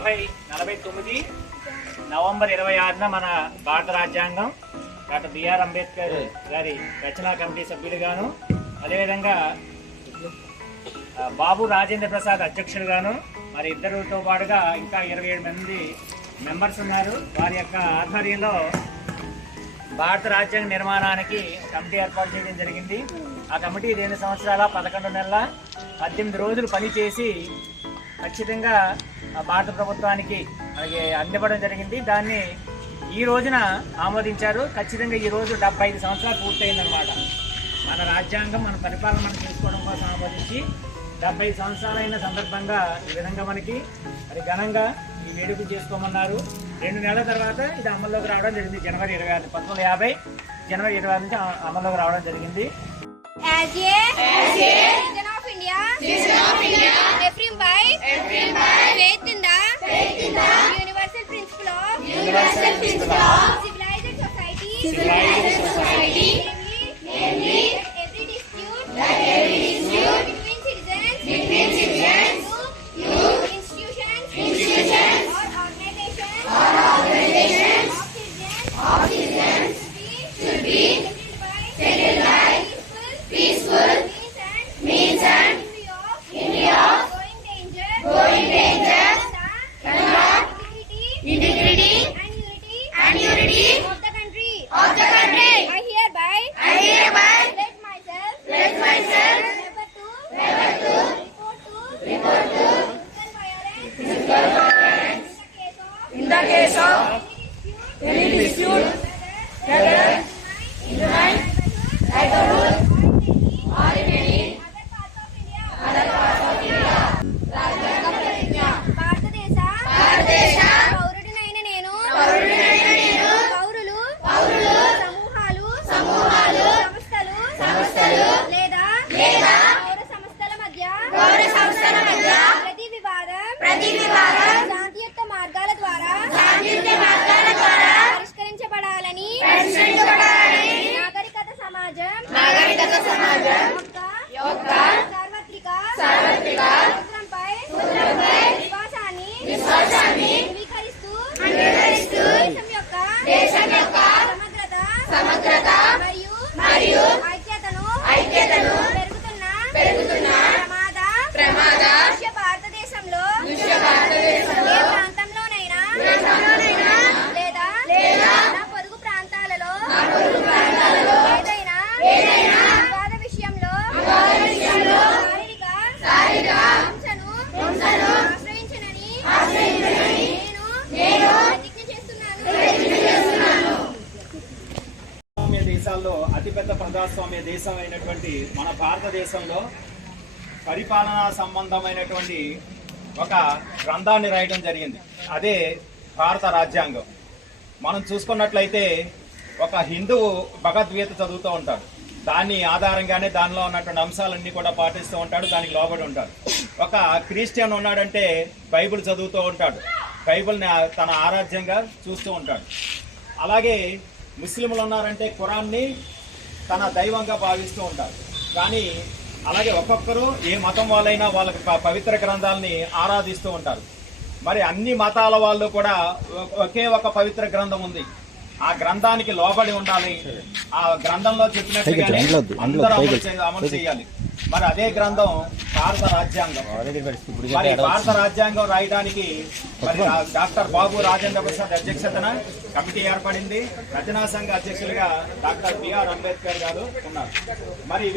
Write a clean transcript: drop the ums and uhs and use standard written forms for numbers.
1949 November 26న మన భారత రాజ్యాంగం డాక్టర్ బిఆర్ అంబేద్కర్ గారి రచనా కమిటీ సభ్యులుగాను, అదేవిధంగా బాబు రాజేంద్ర ప్రసాద్ అధ్యక్షులుగాను, మరి ఇద్దరితో పాటుగా ఇంకా 27 మంది మెంబర్స్ ఉన్నారు. వారి యొక్క ఆధ్వర్యంలో భారత రాజ్యాంగ నిర్మాణానికి కమిటీ ఏర్పాటు చేయడం జరిగింది. ఆ కమిటీ 2 సంవత్సరాల 11 నెలల 18 రోజులు పనిచేసి ఖచ్చితంగా భారత ప్రభుత్వానికి అందివ్వడం జరిగింది. దాన్ని ఈ రోజున ఆమోదించారు. ఖచ్చితంగా ఈ రోజు 75 సంవత్సరాలు పూర్తయిందనమాట. మన రాజ్యాంగం మన పరిపాలన మనం చేసుకోవడం కోసం ఆమోదించి 75 సంవత్సరాలైన సందర్భంగా ఈ విధంగా మనకి మరి ఘనంగా ఈ వేడుక చేసుకోమన్నారు. 2 నెలల తర్వాత ఇది అమల్లోకి రావడం జరిగింది. జనవరి 26 1950 జనవరి 26 నుంచి అమల్లోకి రావడం జరిగింది. In the case of any dispute, whether in the mind, like the rule, or in any other parts of India. భారతదేశ పౌరుడినైన నేను సమూహాలు సంస్థలు లేదా పౌర సంస్థల మధ్య ప్రతి వివాదం శాంతియుత మార్గాల ద్వారా పరిష్కరించబడాలని నాగరికత సమాజం యొక్క సార్వత్రిక సూత్రంపై విశ్వాసాన్ని ధృవీకరిస్తూ దేశం యొక్క సమగ్రత మరియు ఐక్యతను పెరుగుతున్న ప్రమాద భారతదేశంలో ఏ ప్రాంతంలోనైనా లేదా నా పొరుగు ప్రాంతాలలో ఏదైనా వివాద విషయంలో శారీరక హింసను ఆశ్రయించనని నేను ప్రతిజ్ఞ చేస్తున్నాను. దేశాల్లో అతిపెద్ద ప్రజాస్వామ్య దేశం అయినటువంటి మన భారతదేశంలో పరిపాలనా సంబంధమైనటువంటి ఒక గ్రంథాన్ని రాయడం జరిగింది. అదే భారత రాజ్యాంగం. మనం చూసుకున్నట్లయితే ఒక హిందువు భగవద్గీత చదువుతూ ఉంటాడు. దాన్ని ఆధారంగానే దానిలో ఉన్నటువంటి అంశాలన్నీ కూడా పాటిస్తూ ఉంటాడు, దానికి లోబడి ఉంటాడు. ఒక క్రిస్టియన్ ఉన్నాడంటే బైబిల్ చదువుతూ ఉంటాడు, బైబిల్ని తన ఆరాధ్యంగా చూస్తూ ఉంటాడు. అలాగే ముస్లింలు ఉన్నారంటే ఖురాన్ని తన దైవంగా భావిస్తూ ఉంటారు. కానీ అలాగే ఒక్కొక్కరు ఏ మతం వాళ్ళైనా వాళ్ళకి పవిత్ర గ్రంథాలని ఆరాధిస్తూ ఉంటారు. మరి అన్ని మతాల వాళ్ళు కూడా ఒకే ఒక పవిత్ర గ్రంథం ఉంది. ఆ గ్రంథానికి లోబడి ఉండాలి. ఆ గ్రంథంలో చెప్పినట్టుగానే అందరూ అమలు చేయాలి. మరి అదే గ్రంథం భారత రాజ్యాంగం. మరి భారత రాజ్యాంగం రాయడానికి మరి డాక్టర్ బాబు రాజేంద్ర ప్రసాద్ అధ్యక్షతన కమిటీ ఏర్పడింది. రచనా సంఘ అధ్యక్షులుగా డాక్టర్ బిఆర్ అంబేద్కర్ గారు ఉన్నారు. మరి